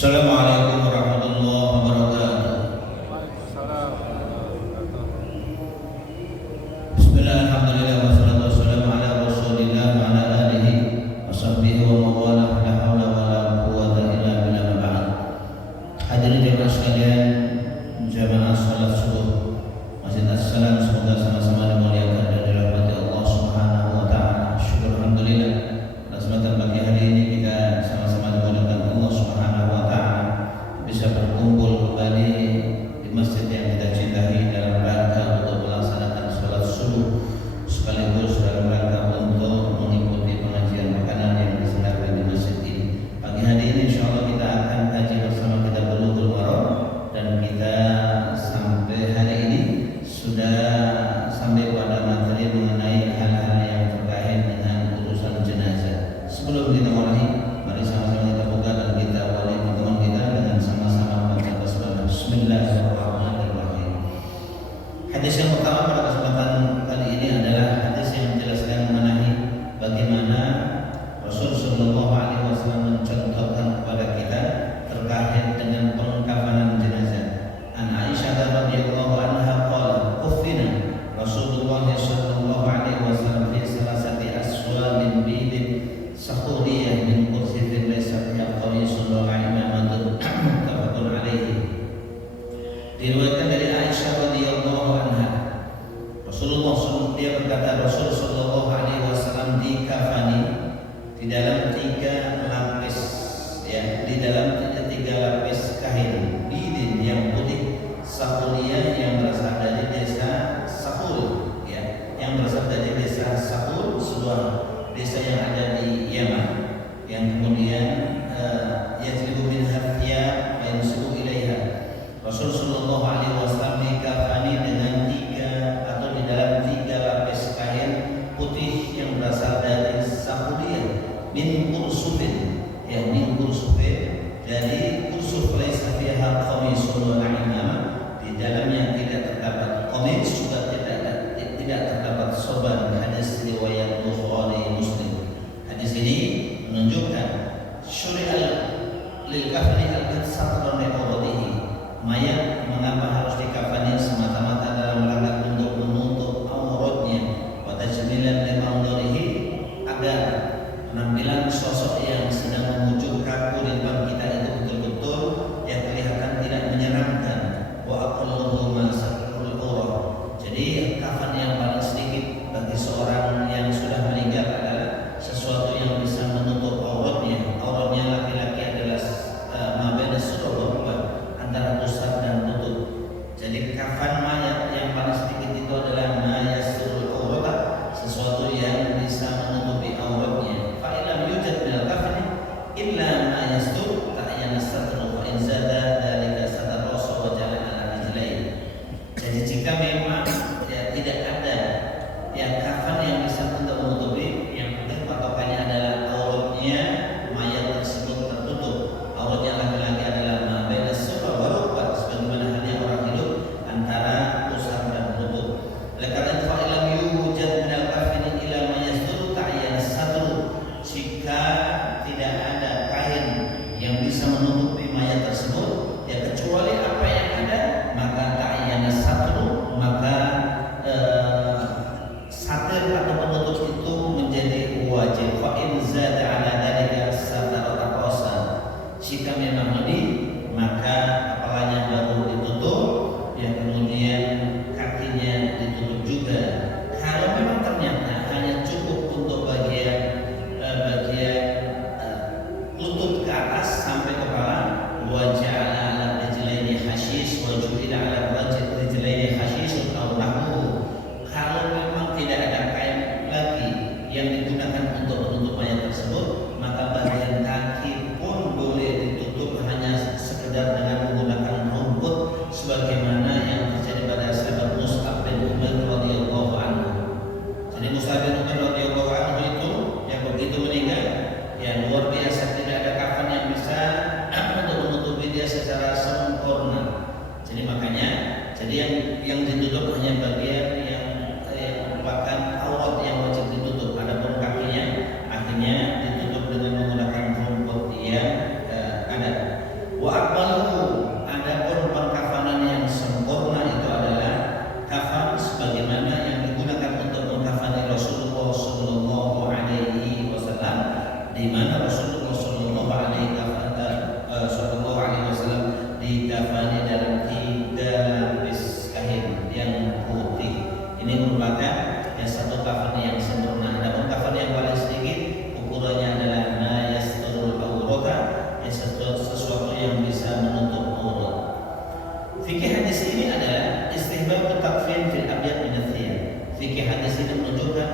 Assalamualaikum warahmatullahi wabarakatuh. Bismillah, alhamdulillah, wassalatu wassalamu ala rasulillah wa ala alihi wa sahbihi wa mawalah, la hawla wa la quwwata illa billah, ma ba'd. Hadirin jemaah sekalian, jamaah salat subuh Masjid As-Salam, semoga sama-sama dimuliakan dan dirahmati Allah Subhanahu wa taala. Syukur alhamdulillah, pada kesempatan pagi hari ini kita sama-sama dimuliakan Allah Subhanahu wa taala, bisa berkumpul kembali di masjid yang kita cintai dalam rangka untuk melaksanakan sholat subuh, sekaligus dalam rangka untuk mengikuti pengajian makanan yang diselenggarakan di masjid ini. Pagi hari ini insyaallah kita akan kaji bersama kita Bulughul Maram, dan kita sampai hari ini sudah sampai pada materi mengenai hal-hal yang terkait dengan urusan jenazah. Sebelum kita mulai, mari sama-sama kita buka dan kita awali pertemuan kita dengan sama-sama membaca basmalah. Bismillahirrahmanirrahim. Hadis yang pertama pada kesempatan kali ini adalah hadis yang menjelaskan mengenai bagaimana Rasul Shallallahu Alaihi Wasallam mencontohkan kepada kita terkait dengan pengkafanan jenazah. An Aisyah radhiyallahu anha qala kufina Rasulullah Shallallahu Alaihi Wasallam fi salasati aswabin bidin sakhuriyah min qursifin laysa fiha qamisun wa imamatun muttafaqun alaihi. Diriwayatkan dari Aisyah radhiyallahu anha, Rasulullah SAW, dia berkata, Rasul Shallallahu Alaihi Wasallam dikafani di dalam 3 lapis, ya, di dalam 3 lapis kain bidin yang putih, sakhuriyah yang berasal dari desa Sahul, ya, yang berasal dari desa Sahul, sebuah desa yang ada di Yaman, yang kemudian yajlibu minha thiyab wa yansubu ilaiha. Rasul Sallallahu Alaihi Wasallam dikafani dengan 3 atau di dalam 3 lapis kain putih yang berasal dari Sahuliyah, min kursufin, ya, min kursufin, dari kursuf laisa fiha qamisun wa imamah, di dalamnya tidak terdapat qamis, juga tidak terdapat sorban. Hadis riwayat Bukhari Muslim. Hadis ini menunjukkan syuri'al lil kafani al-satran liqawadihi, mayat mengapa harus dikafani semata-mata dalam rangka untuk menutup auratnya, wa tajmilan limanzarihi, agar penampilan sosok yang sedang memujuk kaku di depan kita itu betul-betul yang kelihatan tidak menyeramkan, wa aqalluhu ma satrul awrah. Jadi kafan yang paling sedikit bagi seorang yang sudah meninggal adalah sesuatu yang bisa menutup auratnya. Auratnya laki-laki adalah mabena surah, antara pusat dan tutup. Jadi kafan mayat yang paling sedikit itu adalah mayasturul aurat, sesuatu yang bisa menutupi auratnya. Fa illam yujad minal kafani illa mayastur untuk menutup mayat tersebut, maka bagian kaki pun boleh ditutup hanya sekedar dengan menggunakan rumput sebagaimana yang terjadi pada sahabat Mus'ab bin Umair radhiyallahu anhu. Jadi Mus'ab bin Umair radhiyallahu anhu itu yang begitu meninggal, ya luar biasa, tidak ada kafan yang bisa untuk menutupi dia secara sempurna. Jadi makanya, jadi yang ditutup hanya bagian yang merupakan aurat yang wajib ditutup. Adapun kakinya akhirnya ditutup dengan menggunakan rumput yang ada. Wa aqbalu, adapun pengkafanan yang sempurna itu adalah kafan sebagaimana yang digunakan untuk mengkafani Rasulullah sallallahu alaihi wasallam, di mana Rasulullah sallallahu alaihi wasallam dikafani dalam 3 lapis kain yang putih. Ini merupakan satu kafan yang sempurna. Adapun kafan yang paling sedikit ukurannya adalah ma yasturul aurata, sesuatu yang bisa menutup aurat. Fikih hadis ini adalah istihbab takfin fil abyad min ath-thiyab. Fikih hadis ini menunjukkan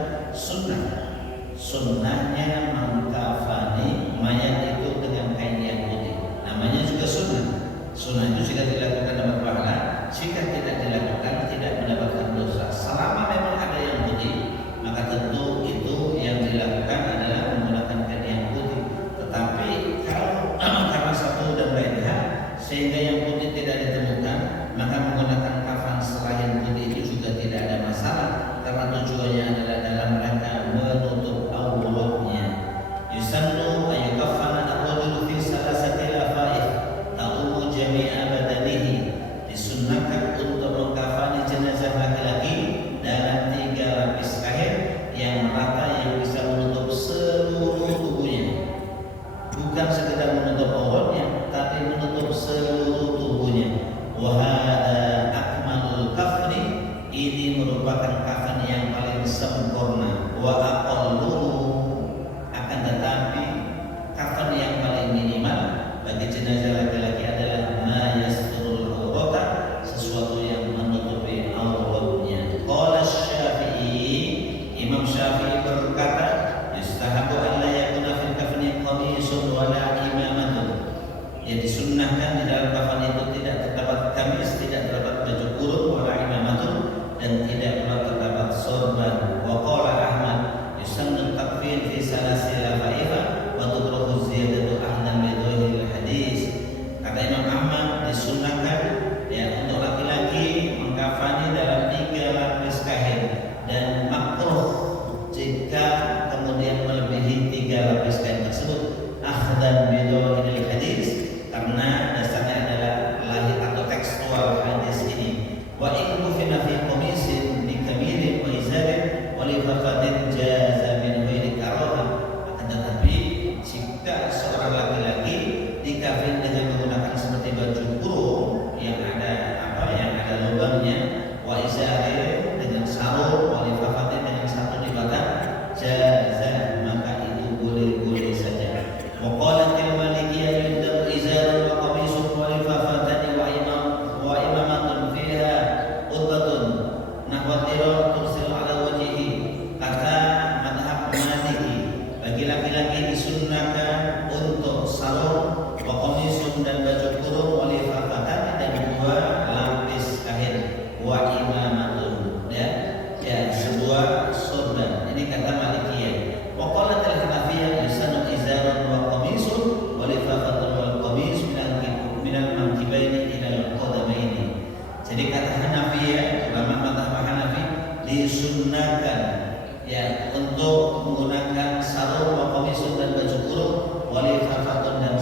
sunnahnya mengkafani mayat itu dengan kain yang putih. Namanya juga sunnah. Sunnah itu jika dilakukan dapat pahala, jika tidak dilakukan tidak mendapatkan dosa. Selama memang ada yang putih, maka tentu itu yang dilakukan adalah menggunakan kain yang putih. Tetapi kalau karena satu dan lain hal sehingga yang putih tidak ditemukan, maka menggunakan kafan selain putih itu juga tidak ada masalah, karena tujuannya adalah dalam rangka menutup auratnya. Yusannu ayyukaffana ar-rajulu fi salasati lafaif ta'umu jami'a badanihi. Disunnahkan untuk mengkafani jenazah laki-laki dalam 3 lapis kain yang rata yang bisa menutup seluruh tubuhnya. Bukan sekedar menutup auratnya, tapi menutup seluruh tubuhnya. Wa hadza akmalul kafni, ini merupakan kafan yang paling sempurna. Wa aqalluhu, akan tetapi kafan yang paling minimal bagi jenazah laki-laki adalah ma yasturul aurata, sesuatu yang menutupi auratnya. Qala Syafi'i, Imam Syafi'i berkata, yustahabu an la yakuna fil kafni qamisun wala imamatun. Yang disunnahkan di dalam kafan itu tidak terdapat kamis, tidak terdapat baju kurung, wala imamatun, dan tidak pula terdapat sorban. Wa qala Ahmad, yusannu takfin fi salasi lafaifa wa tukrahu ziyadatu ahdan bi dhahiril hadis. Kata Imam Ahmad, disunnahkan untuk laki-laki mengkafani dalam 3 lapis kain, dan makruh jika kemudian melebihi 3 lapis kain tersebut, ahdan bi dhahiril hadis, karena dasarnya adalah lahir atau tekstual hadis ini. Wa in kufina fi qamisin bi kamirin wa izarin wa lifafatin jaza min ghairi karahah. Akan tetapi jika seorang laki-laki dikafin dengan menggunakan seperti baju kurung yang ada lubangnya, wa izarin dengan sarung, wa lifafatin dengan satu lipatan, jaza, maka itu boleh-boleh saja. Wa qalatil malikiyah yudam izarun wa qamisun wa lifafatan wa imamatun fiha utbatun nahwa tira tursil ala wajhihi. Kata madhab Maliki, bagi laki-laki disunnahkan untuk sarung, wa qamisun dan baju kurung, wa lifafatan dan 2 lapis kain, wa imamatun dan sebuah sorban. Ini kata Malikiyah. Wa qalatil Hanafiyah yusannu izarun wa qamisun wa lifafatun wal qamis minal mankibaini ilal qadamaini. Jadi kata Hanafiyah, ulama mazhab Hanafi, disunnahkan untuk menggunakan sarung, wa qamisun dan baju kurung, wa lifafatun dan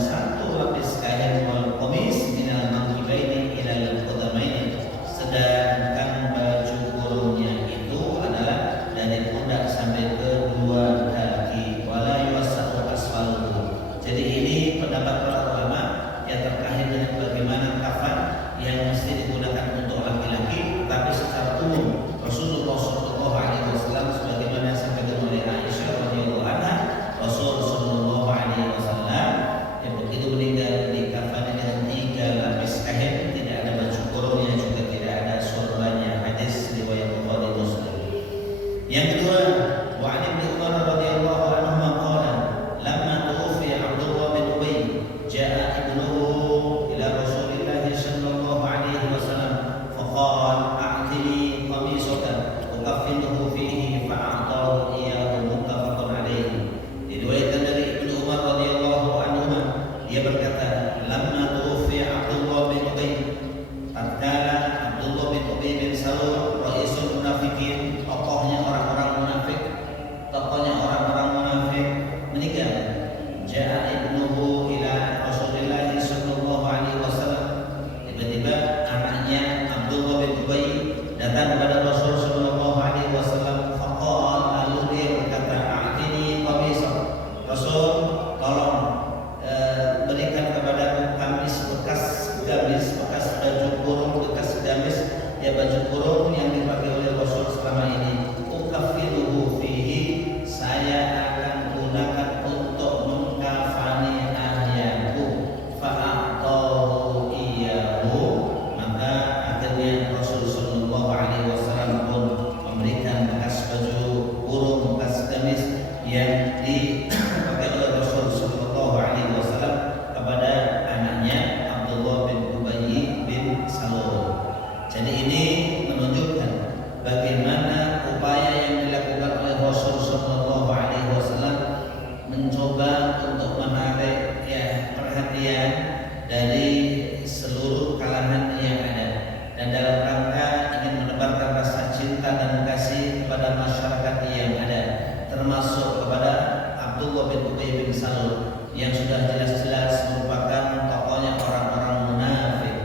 bin Ubay bin Salul yang sudah jelas-jelas merupakan tokohnya orang-orang munafik.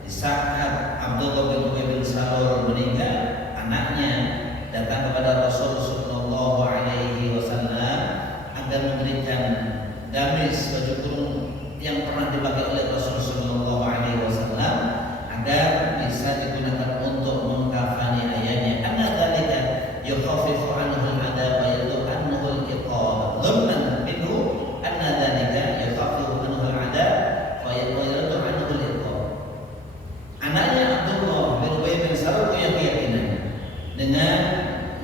Di saat Abdullah bin Ubay bin Salul meninggal, anaknya datang kepada Rasul sallallahu alaihi wasallam agar memberikan gamis baju kurung yang pernah dipakai oleh Rasul sallallahu alaihi wasallam agar bisa digunakan untuk mengkafani ayahnya. Anna dzalika yukhaffifu anhu al-'adab wa yadullu annahu al-iqab. Dhamman minhu anna dzalika yukhaffifu anhu al-'adab wa yadullu annahu al-iqab. Anaknya Abdullah bin Ubay bin Salul punya keyakinan dengan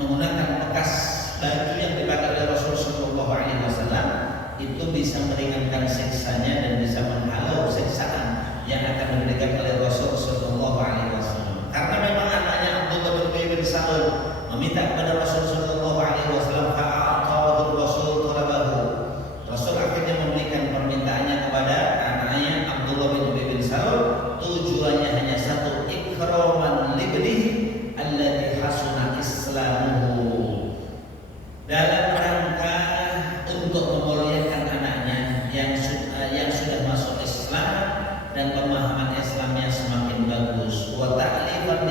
menggunakan bekas baju yang dipakai oleh Rasul sallallahu alaihi wasallam itu bisa meringankan siksanya dan bisa menghalau siksaan yang akan diberikan oleh Rasul sallallahu alaihi wasallam. Karena memang anaknya Abdullah bin Ubay bin Salul meminta kepada Rasul sallallahu alaihi wasallam, fa'atahu Rasul talabahu. Rasul akhirnya memberikan permintaannya kepada anaknya Abdullah bin Ubay bin Salul. Tujuannya hanya satu, ikraman libnihi alladhi hasuna islamuhu. Dalam rangka untuk memuliakan anaknya yang sudah masuk Islam dan pemahaman Islamnya semakin bagus. Wa ta'lifan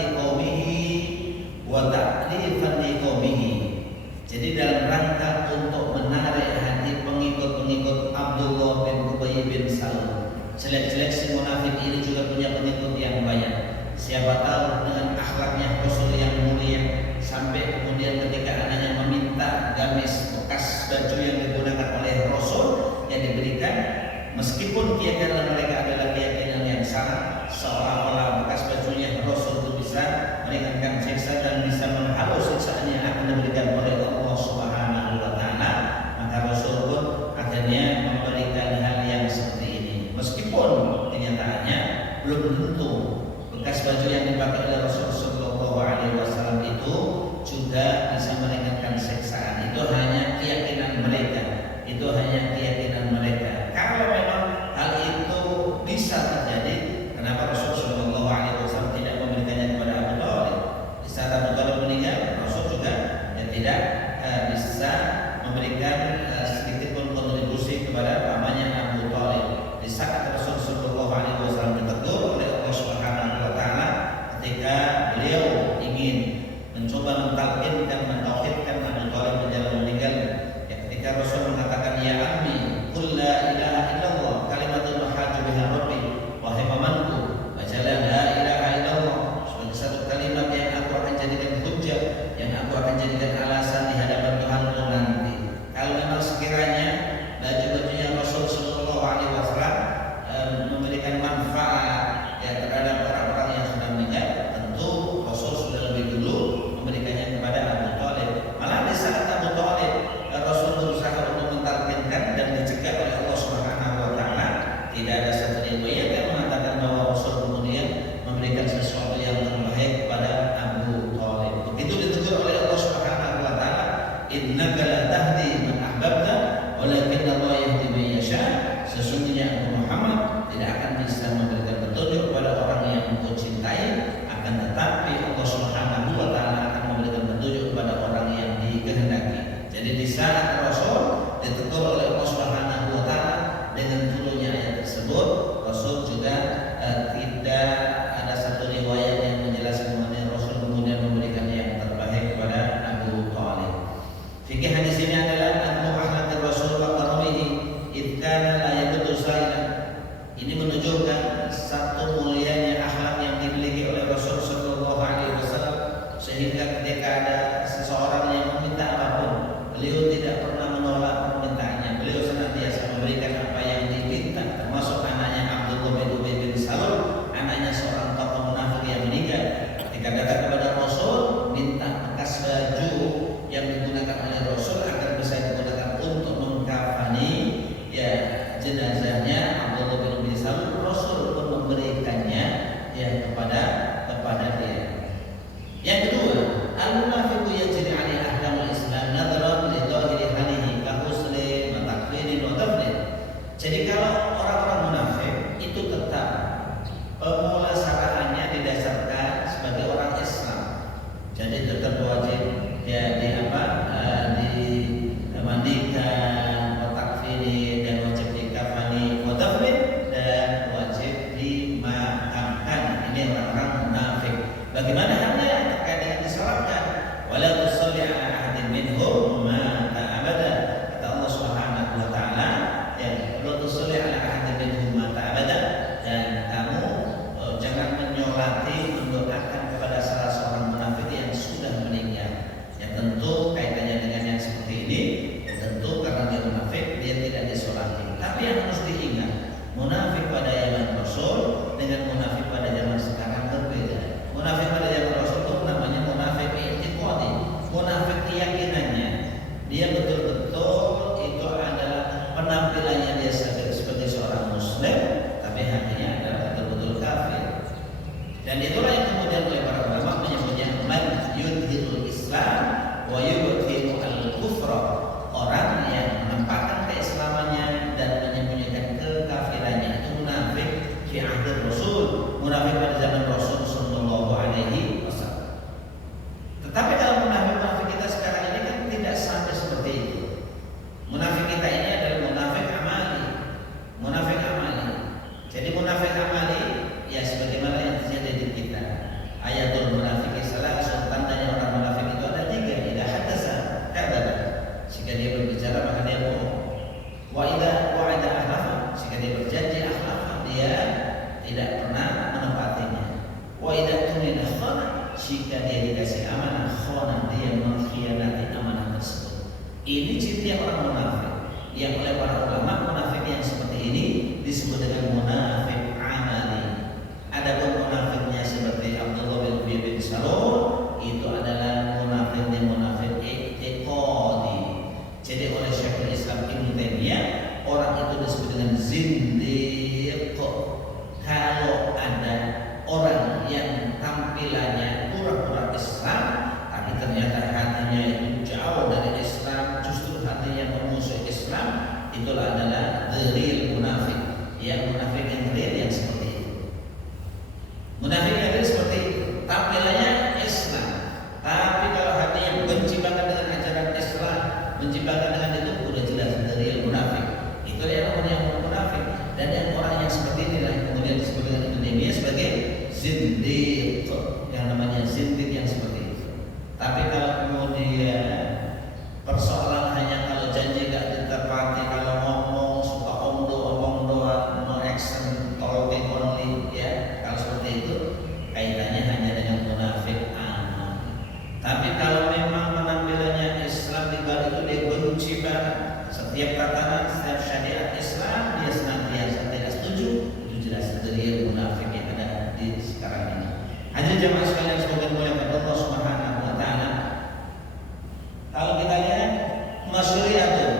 liqaumihi. Jadi dalam rangka untuk menarik hati pengikut-pengikut Abdullah bin Ubay bin Salul. Jelek-jelek si munafik ini juga punya pengikut yang banyak. Siapa tahu dengan akhlaknya Rasul yang mulia sampai kemudian ketika anaknya meminta gamis bekas baju yang digunakan oleh Rasul yang diberikan, meskipun keyakinan mereka adalah keyakinan yang salah, seolah-olah bekas bajunya Rasul itu bisa meringankan siksa dan bisa menghalau siksaan yang akan diberikan oleh Allah Subhanahu wa taala, maka Rasul pun akhirnya memberikan hal yang seperti ini. Meskipun kenyataannya belum tentu bekas baju yang dipakai oleh Rasul sallallahu alaihi wasallam itu juga bisa meringankan siksaan. Itu hanya keyakinan mereka. Itu hanya keyakinan mereka. Kalau memang hal itu bisa terjadi, kenapa Rasul sallallahu alaihi wasallam tidak memberikannya kepada Abu Thalib? Di saat Abu Thalib meninggal, Rasul juga tidak bisa memberikan sedikit pun kontribusi kepada pamannya Abu Thalib. Di saat Rasul sallallahu alaihi wasallam ditegur oleh Allah Subhanahu wa taala ketika beliau ingin mencoba mentalkinkan, mentauhidkan Abu Thalib menjelang meninggal, ya, ketika Rasul mengatakan, ya ammi qul la ilaha illallah kalimatun mahaju biha rabbi, wahai pamanku, bacalah la ilaha illallah sebagai satu kalimat yang aku akan jadikan hujjah, yang aku akan jadikan alasan di hadapan Tuhanku nanti. Kalau memang sekiranya baju-bajunya Rasul sallallahu alaihi wasallam memberikan manfaat ya terhadap orang-orang yang sudah meninggal, tentu Rasul sudah lebih dulu memberikannya kepada Abu Thalib. Malah di saat Abu Thalib Rasul berusaha untuk mentalkinkan dan dicegah oleh Allah Subhanahu wa taala, tidak ada satu riwayat yang mengatakan bahwa Rasul kemudian memberikan sesuatu yang terbaik kepada Abu Thalib. Begitu ditegur oleh Allah Subhanahu wa taala, innaka la tahdi man ahbabta walakin Allah yahdi man yasha. Sesungguhnya Abu Muhammad tidak akan bisa memberikan petunjuk kepada orang yang engkau cintai, akan tetapi Allah Subhanahu wa taala akan memberikan petunjuk kepada orang yang dikehendaki. Jadi di saat Rasul ditegur oleh Allah Subhanahu wa taala dengan turunnya ayat tersebut, Rasul juga tidak ada satu riwayat yang menjelaskan mengenai Rasul kemudian memberikan yang terbaik kepada Abu Thalib. Fikih hadis ini adalah anmu akhlaqir Rasul wa karumihi id kana la yaqutu sa'ilan. Ini menunjukkan satu mulianya akhlak yang dimiliki oleh Rasul sallallahu alaihi wasallam, sehingga ketika ada seseorang yang meminta apapun, beliau tidak pernah menolak permintaannya. Beliau senantiasa memberikan apa yang diminta, termasuk anaknya Abdullah bin Ubay bin Salul, anaknya seorang tokoh munafik yang meninggal. Ketika datang kepada Rasul minta bekas baju yang digunakan oleh Rasul agar bisa digunakan untuk mengkafani ya jenazahnya Abdullah bin Ubay bin Salul, Rasul pun memberikannya ya kepada dia. Yang kedua, al-munafiqu yajri 'alaihi ahkamul Islam nadharan li dhahiri halihi ka husni wa takfirin wa tafrid. Jadi kalau orang-orang munafik itu tetap pemulasaraannya didasarkan sebagai orang Islam. Jadi tetap wajib ya dimandikan, kotak yang oleh para ulama munafik yang seperti ini disebut dengan munafik amali. Adapun munafiknya seperti Abdullah bin Ubay bin Salul itu adalah munafik i'tiqadi. Jadi oleh Syekhul Islam Ibnu Taimiyah orang itu disebut dengan zindiq. Kalau ada orang yang tampilannya pura-pura Islam tapi ternyata hatinya itu jauh dari Islam, justru hatinya memusuhi Islam, itulah adalah the real munafik. Yang munafik yang real yang seperti itu. Munafik yang real seperti itu, tampilannya Islam, tapi kalau hatinya benci banget dengan ajaran Islam, benci banget dengan itu, udah jelas the real munafik. Itu yang namanya munafik. Dan yang orang yang seperti ini lah kemudian disebut dengan Indonesia sebagai zindiq. Yang namanya zindiq yang seperti itu. Tapi kalau kemudian persoalan hanya kalau janji gak ditepati, kalau ngomong suka omong doang, no action, talking only, ya kalau seperti itu kaitannya hanya dengan munafik amal. Tapi kalau memang penampilannya Islam di balik itu dia benci banget, setiap tatanan, setiap syariat Islam dia senantiasa tidak setuju, itu jelas dari munafik yang ada di sekarang ini. Hadirin jamaah sekalian semoga dimuliakan Allah Subhanahu wa taala. Kalau kita lihat masyhuriatun.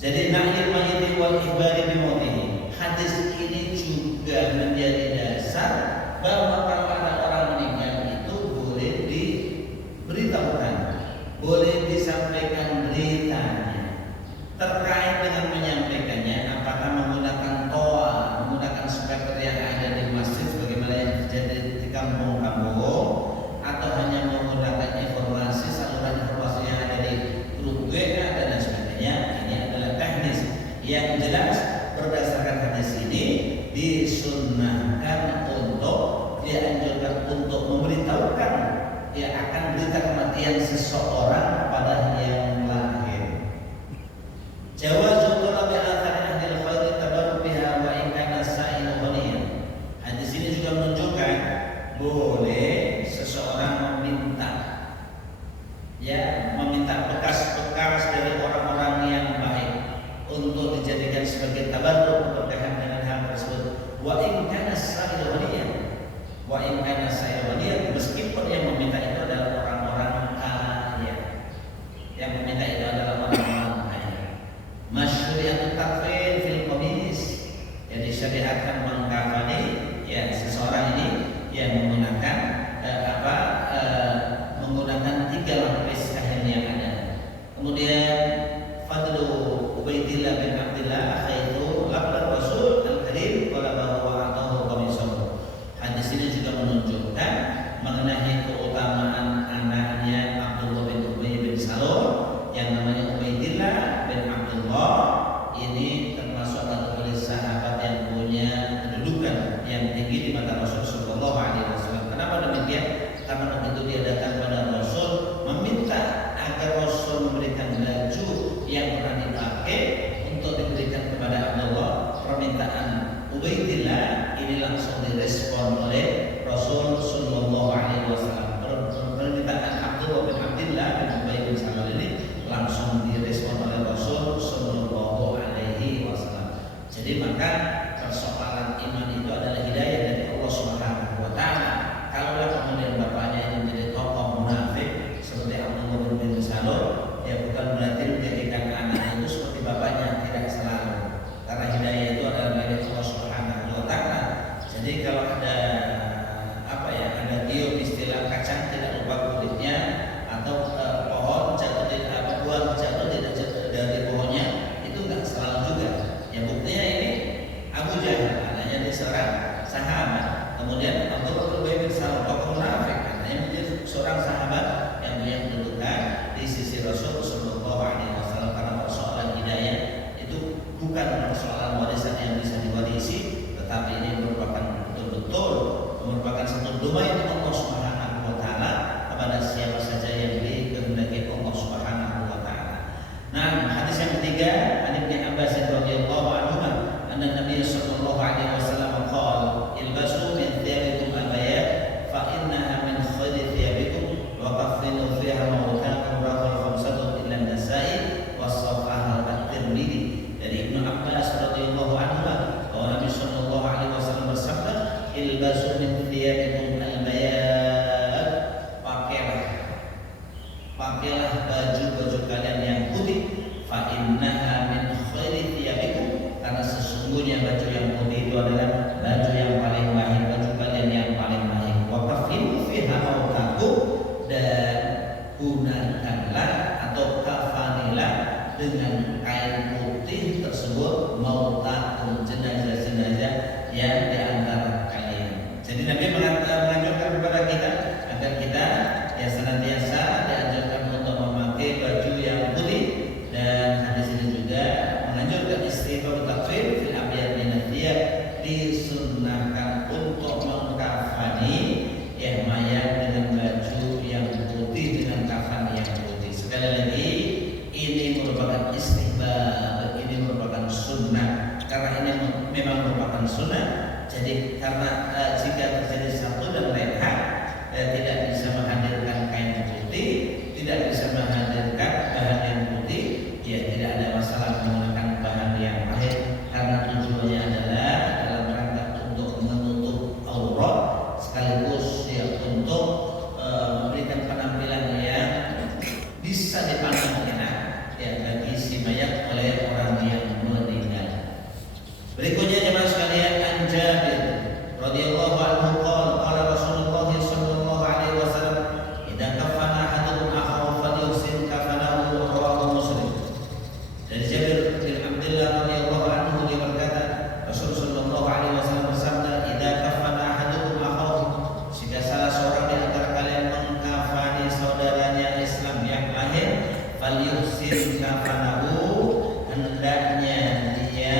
Jadi nahyul mayyit wal ikhbari bi mautihi. Hadis ini juga menjadi dasar bahwa kalau ada orang meninggal itu boleh diberitahukan, boleh disampaikan beritanya. Terkait dengan menyampaikannya, apakah menggunakan toa, menggunakan speaker yang ada di masjid sebagaimana yang terjadi di kampung-kampung, atau hanya menggunakan informasi saluran informasi yang ada di grup WA dan lain sebagainya. Ini adalah teknis. Yang jelas berdasarkan hadis ini disunnahkan untuk dianjurkan untuk memberitahukan akan berita kematian seseorang pada yang lahir. Jawazu talabi athari ahli al-khair tabarruk biha wa in kana sa'ilu ghaniyan. Hadis ini juga menunjukkan boleh seseorang meminta bekas-bekas dari orang-orang yang baik untuk dijadikan sebagai tabarruk berkaitan dengan hal tersebut. Wa in kana sa'ilu ghaniyan, wa in kana sa'ilu ghaniyan, meskipun yang meminta itu adalah orang-orang kaya. Yang meminta itu adalah orang-orang kaya. Masyhuriyatut takfin fil qamis, yang disyariatkan mengkafani seseorang ini yang menggunakan menggunakan 3 lapis kain yang ada. Kemudian fadlu Ubaidillah bin Abdillah khairu labda Rasul al-Karim qala bahwa atahu qamisahu. Hadis ini juga menunjukkan mengenai keutamaan anaknya Abdullah bin Ubay bin Salul yang namanya Ubaidillah bin Abdullah. Ini termasuk kategori sahabat yang punya kedudukan yang tinggi di mata Rasul sallallahu alaihi wasallam. Kenapa demikian? Karena begitu dia datang pada Rasul meminta agar Rasul memberikan baju yang pernah dipakai untuk baju yang putih itu adalah baju yang paling baik, baju kalian yang paling baik. Wa kafinu fiha mautakum, dan gunakanlah atau kafanilah dengan kain putih tersebut mautakum, jenazah-jenazah yang di antara kalian. Jadi Nabi menganjurkan kepada kita agar kita ya senantiasa dianjurkan untuk memakai baju yang putih, dan hadis ini juga menganjurkan istihbab takfir fil abyad min athiyab, disunnahkan untuk mengkafani ya mayat dengan baju yang putih, dengan kafan yang putih. Sekali lagi, ini merupakan istihbab, ini merupakan sunnah. Karena ini memang merupakan sunnah, jadi karena jika terjadi satu dan lain hal tidak bisa menghadirkan kain putih, tidak bisa menghadirkan bahan yang putih, ya tidak ada masalah menggunakan bahan yang lain, karena tujuannya adalah dalam rangka untuk menutup aurat sekaligus ya untuk memberikan penampilan yang bisa dipandang enak ya bagi si mayat oleh orang yang meninggal. Berikutnya jemaah sekalian, an Jabir radhiyallahu anhu qala Rasulullah sallallahu alaihi wasallam idza kafana ahadukum akhahu falyuhsin kafanahu, rawahu Muslim. Dari Jabir bin Abdullah radhiyallahu anhu dia berkata, Rasul sallallahu alaihi wasallam bersabda, idza kafana ahadukum akhahu, jika salah seorang di antara kalian mengkafani saudaranya Islam yang lahir, falyuhsin kafanahu, hendaknya dia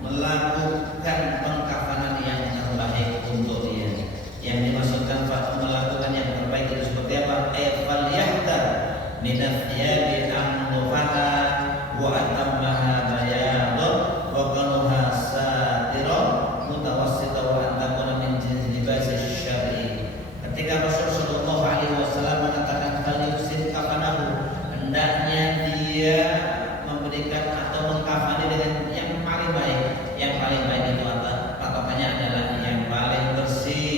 melakukan pengkafanan yang terbaik untuk dia. Yang dimaksudkan melakukan yang terbaik itu seperti apa? Falyahtar min athyabi an-nufata wa atammaha bayadun wa qanuha satira mutawassita wa antakuna min libas syar'i. Ketika Rasul sallallahu alaihi wasallam mengatakan falyuhsin kafanahu, hendaknya dia memberikan atau mengkafani dengan yang paling baik. Yang paling baik itu patokannya adalah yang paling bersih,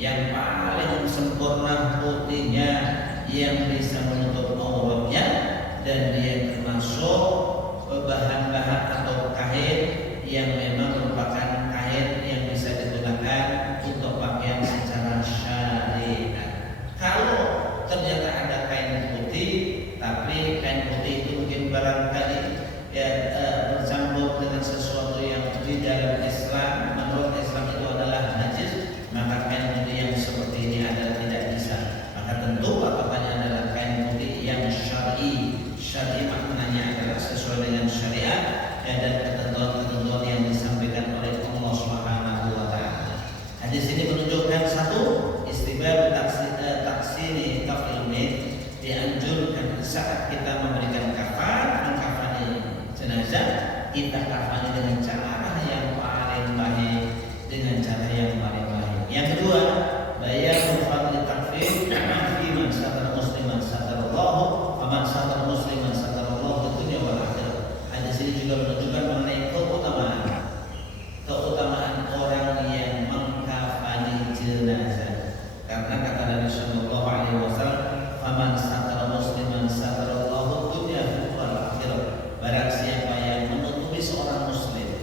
yang paling sempurna putihnya, yang bisa menutup auratnya, dan dia termasuk bahan-bahan atau kain yang memang merupakan kain yang bisa digunakan untuk pakaian secara syariat. Kalau ternyata ada kain putih, tapi kain putih itu mungkin barangkali ya bercampur dengan sesuatu yang di dalam Islam, menurut Islam itu adalah najis, maka kain putih yang seperti ini adalah tidak bisa. Maka tentu patokannya adalah kain putih yang syar'i. Syar'i maknanya adalah sesuai dengan syariat dan ketentuan-ketentuan yang disampaikan oleh Allah Subhanahu wa taala. Hadis ini menunjukkan satu, istihbab taksini kafil mayit, dianjurkan saat kita memberikan kafan, mengkafani jenazah, kita kafani dengan cara yang paling baik, dengan cara yang paling baik. Yang kedua, bayar fadli takfir fi man satara musliman satarallahu wa man satara musliman satarallahu fid dunya wal akhirah. Hadis ini juga menunjukkan mengenai keutamaan orang yang mengkafani jenazah. Karena kata Nabi sallallahu alaihi wasallam, "Faman satara musliman satarallahu dunya wal akhirah." Barang siapa yang menutupi seorang muslim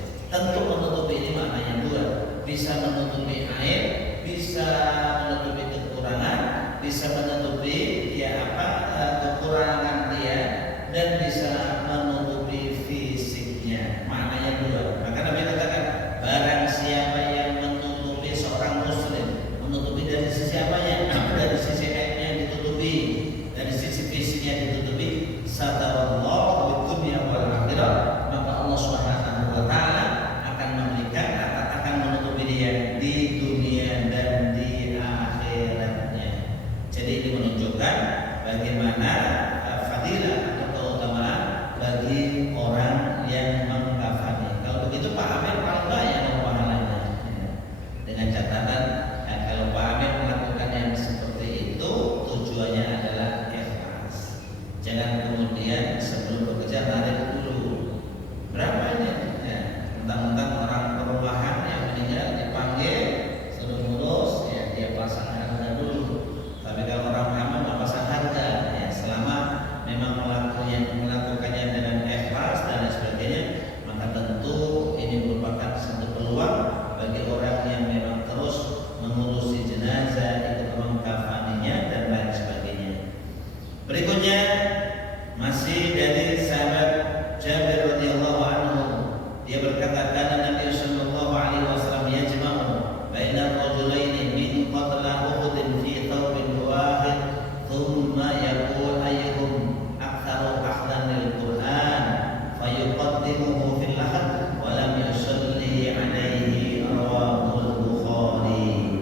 yuqaddimuhu fil lahad wa lam yusalli alaihi rawahul Bukhari.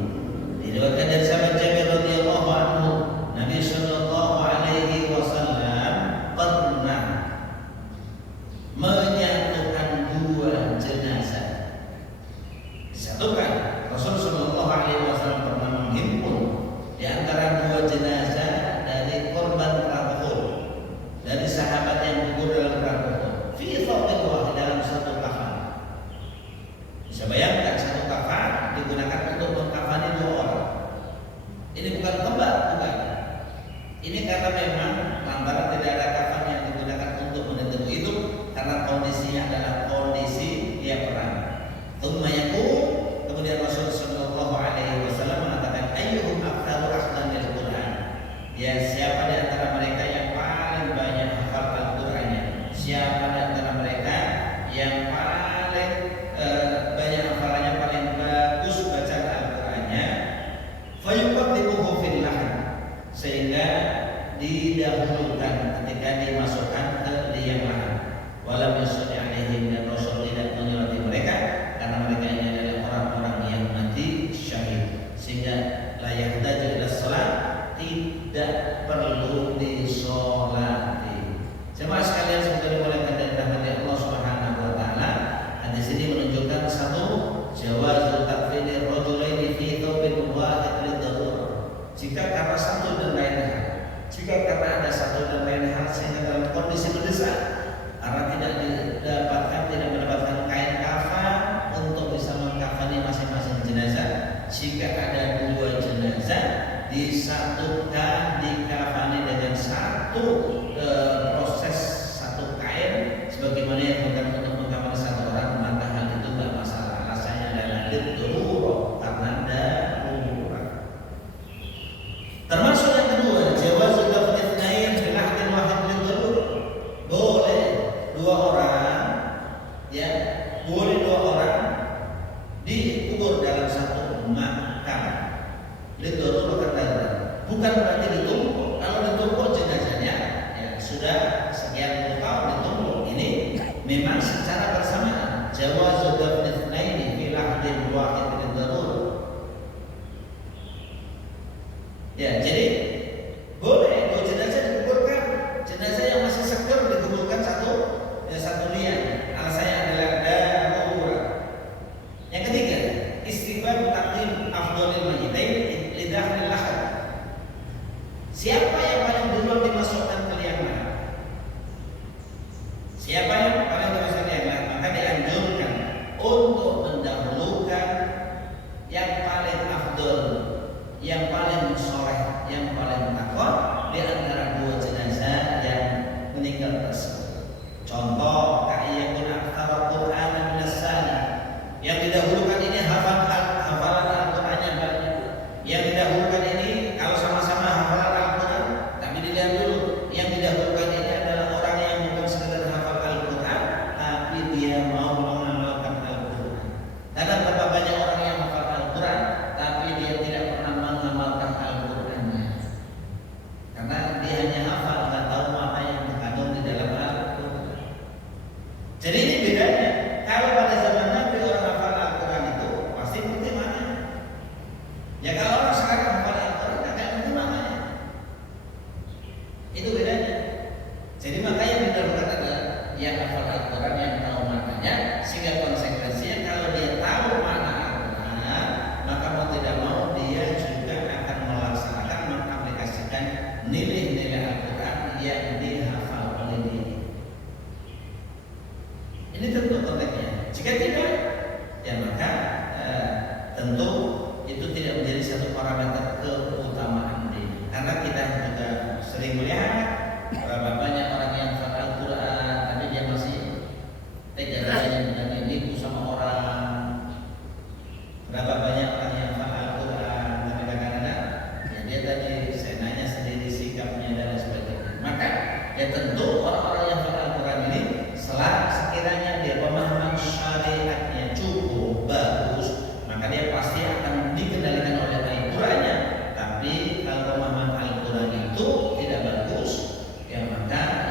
Diriwayatkan dari sahabat Jabir radhiyallahu anhu, Nabi sallallahu alaihi wasallam pernah menyatukan dua jenazah. Disatukan. Rasul sallallahu alaihi wasallam pernah menghimpun di antara dua jenazah dari korban perang Uhud, dari sahabat yang gugur dalam perang Uhud, fi thawbin wahid, dalam satu kafan. Bisa bayangkan satu kafan digunakan untuk mengkafani dua orang. Ini bukan kembar, bukan. Ini karena memang lantaran tidak ada kafan yang digunakan untuk menutup itu, karena kondisinya adalah kondisi dia perang. Tsumma yaqul, kemudian Rasul sallallahu alaihi wasallam mengatakan, ayyuhum aktsaru akhdan lil Qur'an. Ya, siapa di antara mereka yang paling banyak hafal Al-Qur'annya? Siapa di antara mereka yang paling banyak hafalannya, paling bagus bacaan Al-Qur'annya? Fayuqaddimuhu fil lahad, sehingga didahulukan ketika dimasukkan ke liang lahat. Walam yusalli alaihim, dan Rasul tidak menyolati mereka karena mereka ini adalah orang-orang yang mati syahid, sehingga la yahtaju ila shalah, tidak perlu disolati. Jemaah sekalian semoga dimuliakan dan dirahmati Allah Subhanahu wa taala. Hadis ini menunjukkan satu, jawazul takfini rajulaini fi thawbin wahid lidharurah. Jika karena satu dan lain hal, jika karena ada satu dan lain hal sehingga dalam kondisi mendesak, karena tidak mendapatkan kain kafan untuk bisa mengkafani masing-masing jenazah, jika ada dua jenazah disatukan dikafani dengan satu proses satu kain sebagaimana yang dilakukan untuk mengkafani satu orang, maka hal itu tidak masalah. Rasanya adalah darurat, karena darurat. Termasuk yang kedua, jawazul dafn itsnain bil ahdin wahid lil darurat. Boleh dua orang, ya, boleh dua orang dikubur dalam satu makam. Lidorul kata, bukan berarti ditumpuk. Kalau ditumpuk jenazahnya, ya sudah sekian puluh tahun ditumpuk. Ini memang secara bersamaan. Jawazul dafn itsnain bil ahdin wahid lil darurat. Ya, jadi boleh dua jenazah dikuburkan, jenazah yang masih seger dikuburkan satu liang. Alasannya adalah darurat. Yang ketiga, istihbab taqdim afdhalil mayyitain lidafnil lahad. Siapa yang paling duluan dimasukkan ke liang lahat? Siapa yang paling duluan dimasukkan ke liang lahat? Maka dianjurkan untuk mendahulukan yang paling afdal, yang paling soleh, yang paling takwa di antara dua jenazah yang meninggal tersebut. Contoh, ka'iyakun aktsara Qur'anan minas sani. Yang didahulukan ini hafalan Al-Qur'annya banyak. Yang didahulukan ini kalau sama-sama hafalan Al-Qur'an, tapi dilihat dulu, yang didahulukan ini adalah orang yang bukan sekedar hafal Al-Qur'an, tapi dia mau mengamalkan Al-Qur'an. Karena berapa banyak orang yang hafal Al-Qur'an, tapi dia tidak pernah mengamalkan Al-Qur'annya. Karena dia hanya hafal, nggak tahu apa yang terkandung di dalam Al-Qur'an. Jadi ini bedanya. Kalau pada zaman Nabi orang hafal Al-Quran itu pasti ngerti maknanya. Ya kalau orang sekarang hafal Al-Quran nggak ngerti maknanya. Itu bedanya. Jadi makanya yang didahulukan adalah yang hafal Al-Quran, yang tahu maknanya, sehingga konsekuensinya kalau dia tahu makna Al-Quran, maka mau tidak mau dia juga akan melaksanakan, mengaplikasikan nilai-nilai Al-Quran yang dihafal oleh dia. Ini tentu konteksnya. Jika tidak, ya maka tentu itu tidak menjadi satu parameter keutamaan diri. Karena kita juga sering melihat berapa banyak orang yang hafal Al-Quran, tapi dia masih tega-teganya menjadi nipu sama orang. Berapa banyak orang yang hafal Al-Quran, tapi kadang-kadang ya dia tadi senanya sendiri, sikapnya dan sebagainya. Maka ya tentu orang-orang yang hafal Al-Quran ini sekiranya dia pemahaman syariatnya cukup bagus, maka dia pasti akan dikendalikan oleh Al-Qurannya. Tapi kalau pemahaman Al-Quran itu tidak bagus, ya maka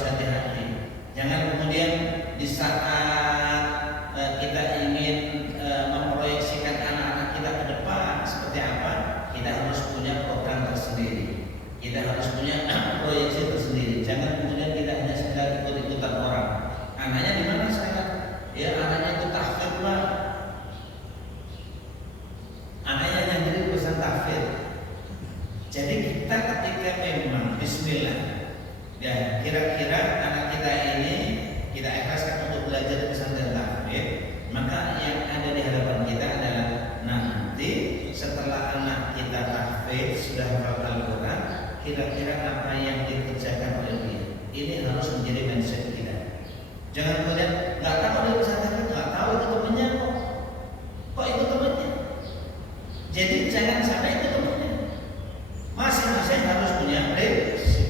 harus hati-hati. Jangan kemudian di saat kita ingin memproyeksikan anak-anak kita ke depan seperti apa, kita harus punya program tersendiri. Kita harus punya proyeksi tersendiri. Jangan kemudian kita hanya sekedar ikut-ikutan orang. Anaknya di mana sekarang? Ya anaknya itu tahfidz lah. Anaknya yang jadi pesan tahfidz. Jadi kita ketika memang Bismillah, ya kira-kira anak kita ini kita ikhlaskan untuk belajar pesantren tahfidz, maka yang ada di hadapan kita adalah nanti setelah anak kita tahfidz sudah hafal Al-Quran, kira-kira apa yang dikerjakan oleh dia. Ini harus menjadi mindset kita. Jangan kemudian nggak tahu dia pesantren, nggak tahu itu temannya kok itu temannya. Jadi jangan sampai itu temannya. Masing-masing harus punya prinsip.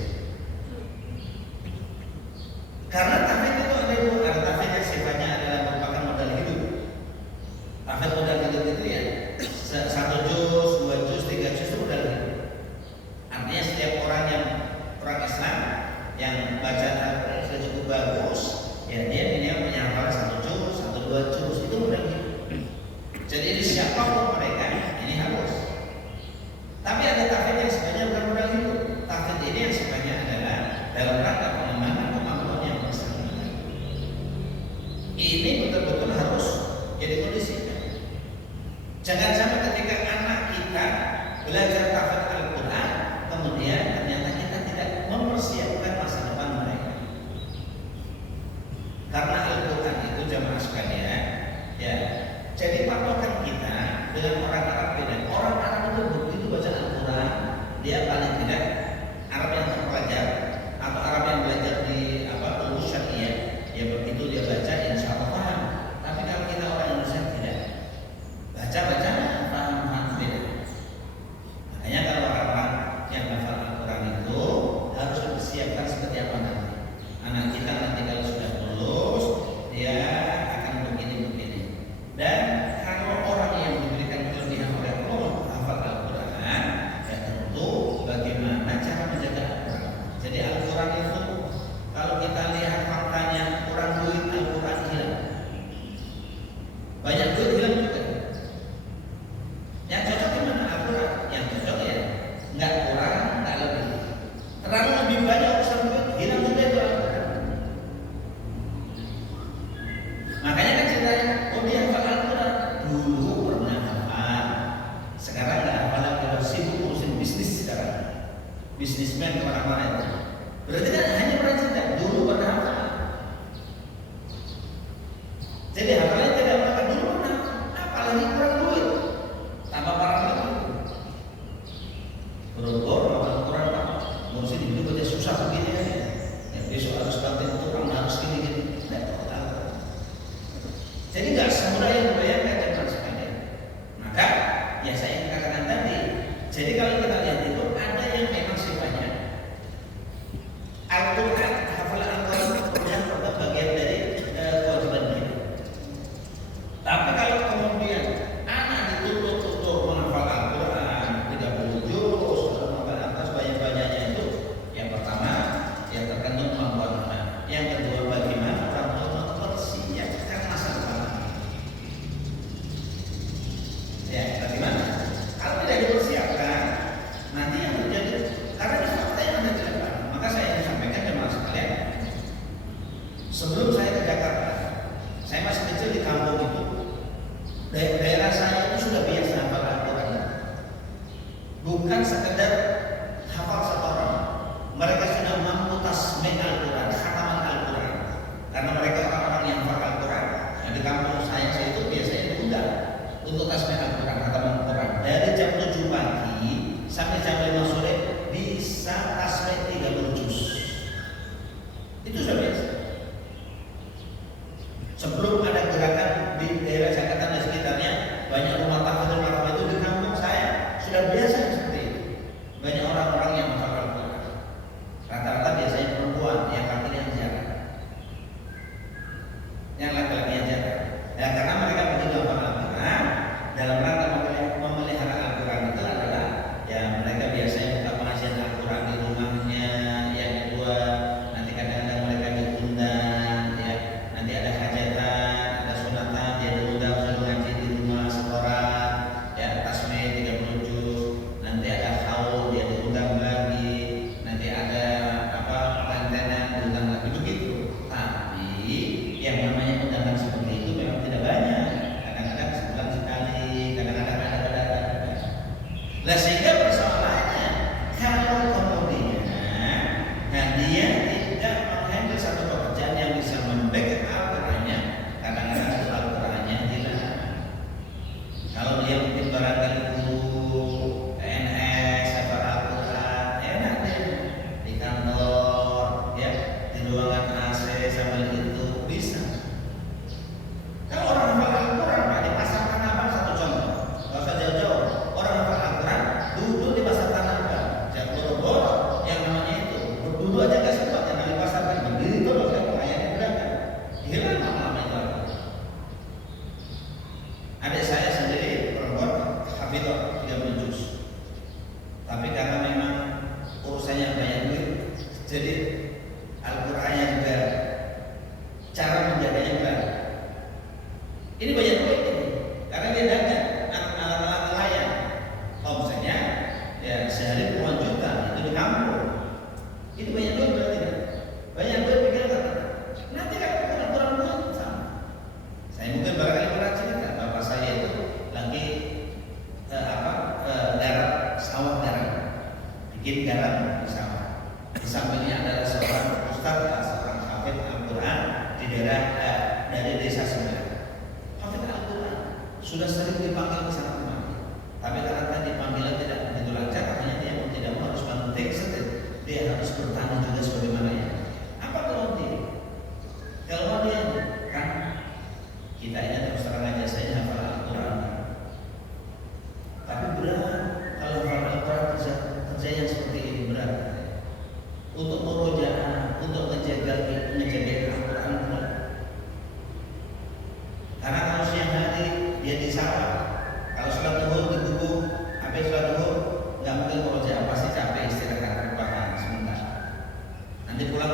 Karena tahfidz itu ada dua, ada tahfidz yang sifatnya adalah merupakan modal hidup. Tahfidz modal hidup itu ya 1 juz, 2 juz, 3 juz itu modal hidup. Artinya setiap orang yang orang Islam yang baca Al-Quran sudah cukup bagus, ya dia minimal menghafal 1 juz, 1-2 juz itu modal hidup. Jadi ini siapapun mereka ini harus. Tapi ada tahfidz yang sifatnya bukan modal hidup. Tahfidz ini yang sifatnya adalah dalam rangka pengembangan kemampuan yang bersangkutan. Ini betul-betul harus jadi kondisi. Jangan sampai ketika anak kita belajar tahfidz Al-Quran, kemudian ternyata kita tidak mempersiapkan masa depan mereka. Karena Al-Quran itu jamaah sekalian, ya. Jadi patokan kita dengan orang Arab beda. Orang Arab itu begitu baca Al-Quran, dia paling tidak Arab yang terpelajar atau Arab yang belajar di ulum syariah, ya begitu dia baca insya Allah paham. Tapi kalau kita orang Indonesia tidak baca paham beda. Makanya kalau orang-orang yang hafal Al-Quran itu harus dipersiapkan seperti apa nanti. Anak kita nanti kalau sudah lulus, dia akan begini-begini. Dan kalau orang yang diberikan kelebihan oleh Allah hafal Al-Quran, ya tentu bagaimana cara menjaga Al-Quran. Jadi Al-Quran itu kalau kita lihat faktanya, kurang duit Al-Quran hilang. Banyak duit hilang juga. Yang cocok di mana Al-Quran? Yang cocok ya nggak kurang, nggak lebih. Terlalu lebih banyak urusan duit, hilang juga itu Al-Quran. Makanya kan ceritanya, oh dia hafal Al-Quran dulu pernah hafal, sekarang nggak hafal lagi, kalau sibuk ngurusin bisnis sekarang, bisnismen kemana-mana itu. Berarti kan hanya pernah cerita, dulu pernah hafal. Jadi hafalnya tidak pernah dulu pernah, apalagi kurang duit, tambah parah lagi. Berobor hafal Quran apa? Ngurusin hidup aja susah begini ya. Besok harus bantuin tukang, harus gini-gini. Jadi nggak semudah yang dibayangkan teman sekalian. Maka ya saya katakan tadi. Jadi kalau kita lihat itu ada yang memang sifatnya Al-Quran, hafalan Al-Quran kemudian merupakan bagian dari kewajiban kita. Tapi kalau kemudian anak dituntut untuk menghafal Al-Quran 30 juz, menghafal atas banyak-banyaknya itu, yang pertama yang tergantung kemampuan anak. Yang kedua bagaimana orang tua mempersiapkan masa depan. Ya, bagaimana? Kalau tidak dipersiapkan, nanti yang terjadi karena ini fakta yang ada di depan. Maka saya ingin sampaikan jemaah sekalian. Sebelum saya ke Jakarta, saya masih kecil di kampung itu. Daerah saya itu sudah biasa hafal Al-Quran. Bukan sekedar hafal setoran. Mereka sudah mampu tasmi' Al-Quran, khataman Al-Quran. Karena mereka orang-orang yang hafal Al-Quran. Nah, di kampung saya itu biasanya diundang untuk tasmi' Al-Quran, khataman Al-Quran. Dari jam 7 pagi sampai jam 5 sore bisa tasmi' 30 juz. Itu sudah biasa. Sebelum ada gerakan di daerah Jakarta dan sekitarnya, banyak rumah tahfidz itu di kampung saya sudah biasa seperti itu. Banyak orang-orang yang hafal Al-Quran. Rata-rata biasanya perempuan yang laki-laki yang jarang. Yang laki-laki yang jarang. Ya, karena mereka begitu hafal Al-Quran, dalam rangka memelihara Al-Quran itu adalah ya mereka biasanya buka pengajian Al-Quran di rumahnya. Yang kedua nanti kadang-kadang sambil itu bisa. Kalau orang hafal Al-Quran, Pak, di pasar Tanah Abang satu contoh, nggak usah jauh-jauh. Orang hafal Al-Quran duduk di pasar Tanah Abang, jangan boro-boro yang namanya itu duduk aja nggak sempat, yang di pasar kan berdiri terus kan melayani pedagang. Hilang lama-lama itu. Adik saya sendiri perempuan hafidhah 30 juz, tapi karena memang urusannya banyak duit, jadi Al-Qurannya juga cara menjaganya berat. Ini banyak duit ini, karena dia dagang alat-alat nelayan, omsetnya ya sehari puluhan juta, itu di kampung. Itu banyak duit berarti kan? Banyak duit pikir kata. Nanti kan kurang duit sama. Saya mungkin barangkali pernah cerita, bapak saya itu lagi garap sawah garam, bikin garam di sawah. Di sampingnya adalah seorang ustadz, seorang hafid Al-Quran di daerah dari desa Sembilan. Hafid Al-Quran sudah sering dipanggil ke sana kemari, tapi karena tadi panggilan tidak begitu lancar, makanya dia mau tidak mau harus bangun tekstil. Dia harus bertanya juga sebagaimana ya. Apa kalau dia kan kita ini terus terang aja saya hafal Al-Quran, tapi berat kalau hafal Al-Quran kerja yang seperti ini berat. Untuk merojaah, untuk menjaga Al-Quran berat. Karena kalau siang hari dia di sawah, kalau sholat zuhur di gubuk, habis sholat zuhur nggak mungkin merojaah, pasti capek istirahat rebahan sebentar. Nanti pulang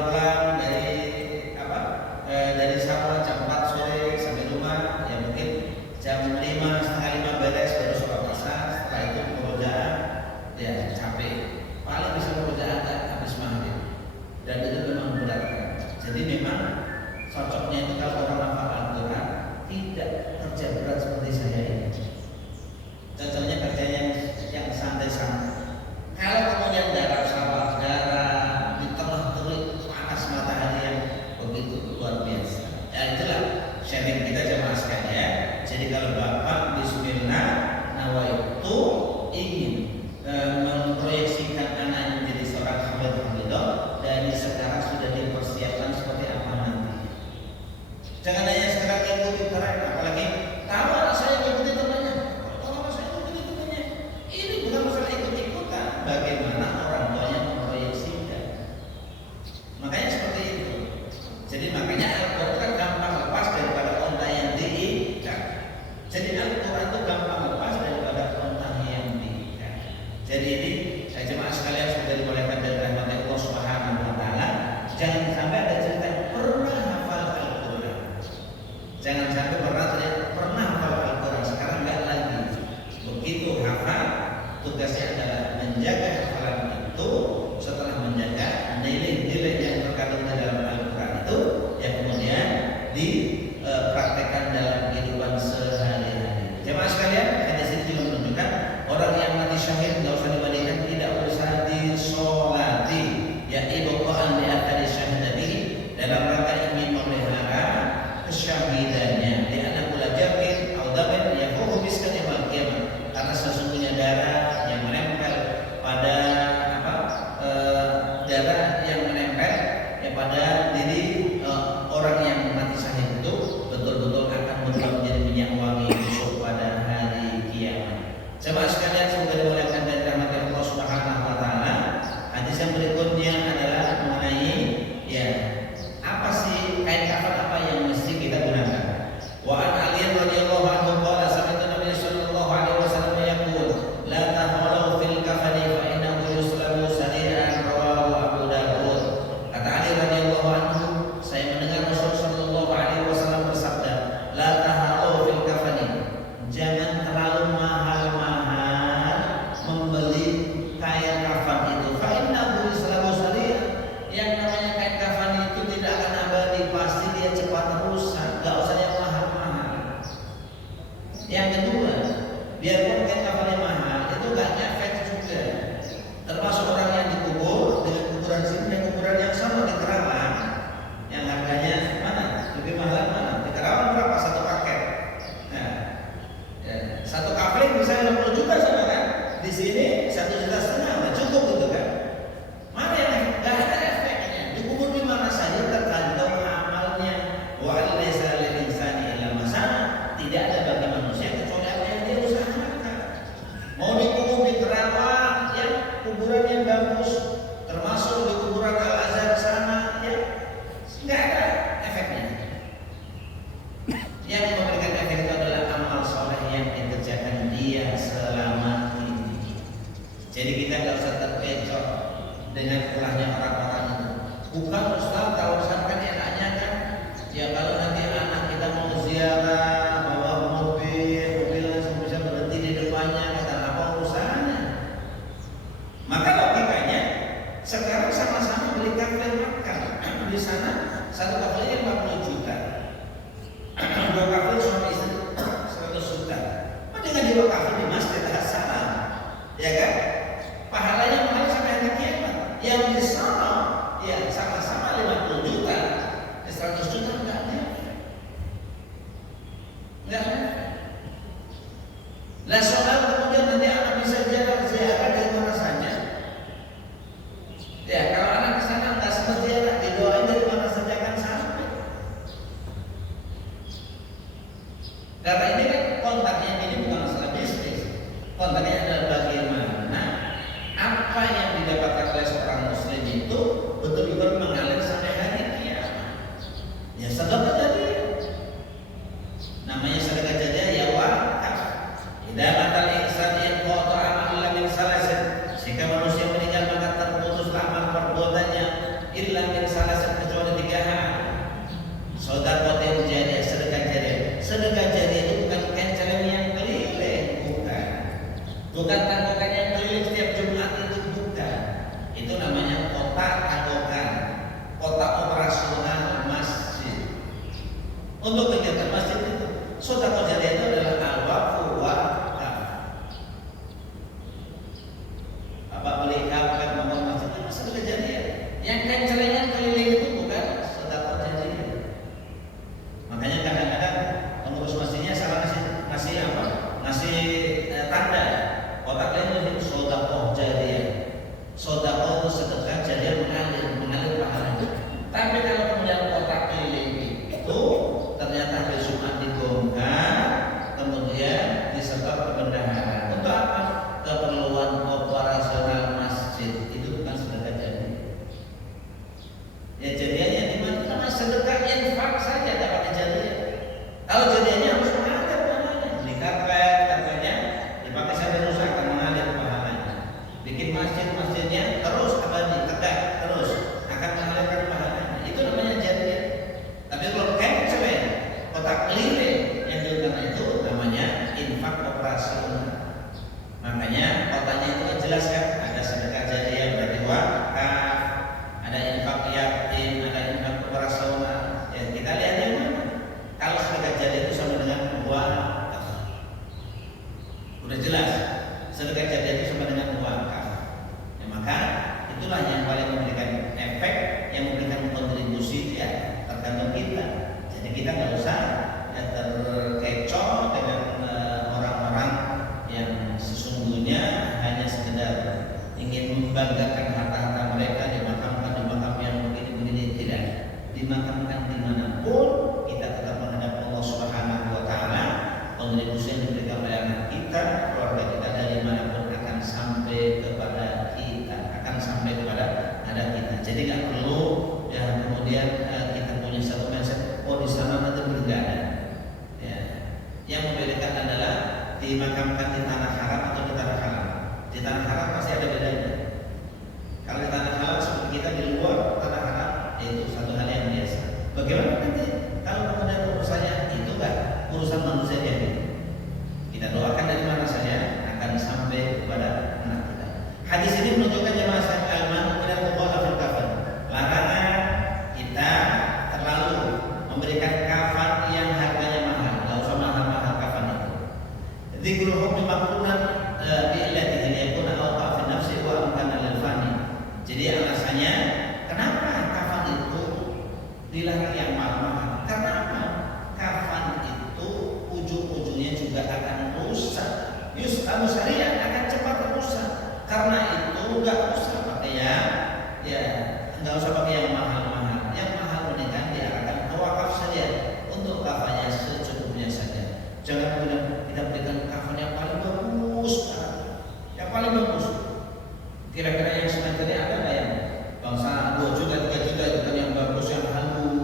nggak ada efeknya. Yang memberikan efek itu adalah amal soleh yang dikerjakan dia selama ini. Jadi kita nggak usah terkecoh dengan ulahnya orang-orang itu. Bukan Ustaz, kalau misalkan enaknya kan, ya kalau nanti anak kita mau ziarah bawa mobil langsung bisa berhenti di depannya, kata apa urusannya? Maka logikanya sekarang sama-sama beli kafir makan di sana, satu kafirnya 40 juta, dua kafir suami istri 100 juta. Mendingan dua kafir di masjid Hasanah, ya kan? Pahalanya mahal sampai hari kiamat. Yang di sana ya sama-sama 50 juta, 100 juta enggak ada. Lah soal kemudian nanti anak bisa ziarah dari mana saja. Ya kalau anak ke sana enggak sempat ziarah, didoain dari mana saja kan sampai. Karena ini kan kontaknya ini bukan masalah bisnis. Kontaknya adalah bagaimana apa yang didapatkan oleh seorang muslim itu betul-betul mengalir sampai hari kiamat. Ya sedekah jariah. Namanya sedekah jariah ya wakaf. Idza matal insan in qata amalan min salasin. Jika manusia meninggal maka terputus amal perbuatannya illa min salasin kecuali 3 hal. Sedekah jariah, sedekah jariah. Sedekah jariah itu bukan kencaran yang keliling, bukan. Bukan tanggungan yang keliling setiap Jumat itu bukan. Itu namanya kotak tagokan, kotak operasional masjid. Untuk kegiatan masjid itu, sedekah jariah itu adalah al-waqfu wakaf. Bapak beli karpet bangun masjid itu sedekah jariah. Yang kencaran keliling itu bukan sedekah jariah. Makanya kadang-kadang pengurus masjidnya salah ngasih apa? Ngasih tanda kotak lain itu sedekah jariah. Sedekah itu sedekah jariah mengalir pahalanya. Tapi kalau kemudian kotak keliling itu ternyata hari Jumat dibongkar, kemudian disetor ke bendahara. Untuk apa? Keperluan operasional masjid. Itu bukan sedekah jariah. Ya jariahnya di mana? Karena sedekah infak saja dapat jariah. Kalau jariahnya harus mengalir pahalanya. Beli karpet, karpetnya dipakai sampai rusak akan mengalir pahalanya. Bikin masjidnya terus abadi, tegak terus akan mengalirkan pahalanya. Itu namanya jariah. Tapi kalau kencemen kotak keliling yang dilakukan itu namanya infak operasional. Makanya kotaknya itu jelaskan ada sedekah jariah berarti wakaf, ada infak yatim, ada infak operasional. Ya kita lihat yang mana. Kalau sedekah jariah itu sama dengan wakaf. Udah jelas. Sedekah jariah itu sama dengan wakaf. Ya, maka itulah yang paling memberikan efek, yang memberikan kontribusi ya tergantung kita. Jadi kita nggak usah ya, terkecoh dengan orang-orang yang sesungguhnya hanya sekedar ingin membanggakan harta-harta mereka, dimakamkan di makam yang begini-begini. Tidak, dimakamkan dimanapun kita tetap menghadap Allah Subhanahu Wa Taala. Kontribusi yang diberikan oleh anak kita, keluarga kita dari manapun akan sampai kepada kita, akan sampai kepada anak kita. Jadi nggak perlu ya kemudian kita punya satu mindset, oh di sana nanti berbeda. Ya, yang membedakan adalah dimakamkan di tanah haram atau di tanah halal. Di tanah haram pasti ada bedanya. Kalau di tanah halal seperti kita di luar tanah haram, itu satu hal yang biasa. Bagaimana nanti kalau kemudian urusannya itu kan urusan manusia jadi kita doakan dari mana saja akan sampai kepada anak kita. Hadis ini menunjukkan jemaah sekalian tidak membawa kafir kafan. Larangan kita terlalu memberikan kafan yang harganya mahal. Tidak usah mahal-mahal kafan itu. Dzikrul hukmi maqrunan bi illatihi yakuna awqa fi nafsi wa amkana lil fani. Jadi alasannya kenapa kafan itu dilarang yang mahal-mahal? Karena apa? Kafan itu ujung-ujungnya juga akan rusak. Yus'alu syariah akan cepat rusak. Karena itu enggak usah pakai ya enggak usah pakai yang mahal-mahal. Yang mahal mendingan diarahkan ke wakaf saja. Untuk kafannya secukupnya saja. Jangan kemudian kita berikan kafan yang paling bagus, yang paling bagus. Kira-kira yang semacam ini ada nggak yang bangsa 2 juta, 3 juta itu kan yang bagus, yang halus.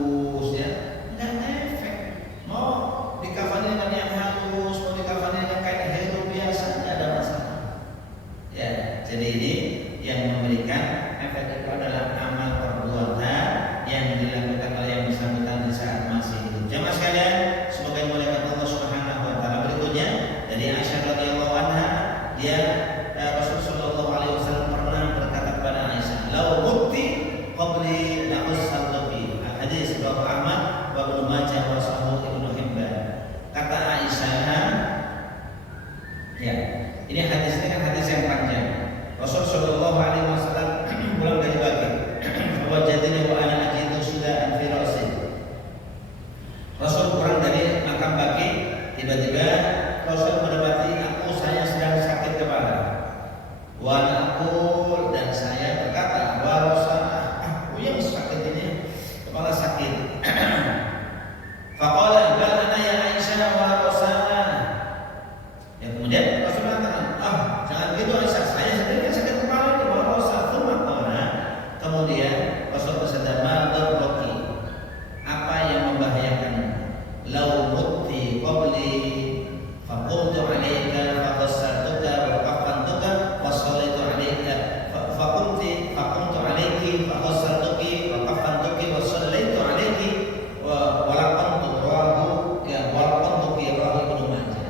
Ibnu Majah wa Sahih Ibnu Hibban. Kata Aisyah, ya, ini hadis ini kan hadis yang panjang. Rasul sallallahu alaihi wasallam pulang dari Baqi. Wajadani wa ana ajidu sudah fi ra'si. Rasul pulang dari makam Baqi, tiba-tiba Rasul mendapati saya sedang sakit kepala. Wa aku dan saya berkata, wa Rasulullah, aku yang sakit ini, kepala sakit. Faqala bal ana ya Aisyah wa Rasulullah. Ya kemudian Rasul mengatakan, jangan begitu Aisyah, saya sendiri sakit kepala di wa Rasulullah. Kemudian Rasul bersabda, ma darraki, apa yang membahayakan? Lau mutti qabli faqultu alayka faqassartuka wa qafantuka wa sallaitu alayka faqumtu alayki faqassartuki wa qafantuki wa sallaitu alayki wa laqantuki rahu Ibnu Majah.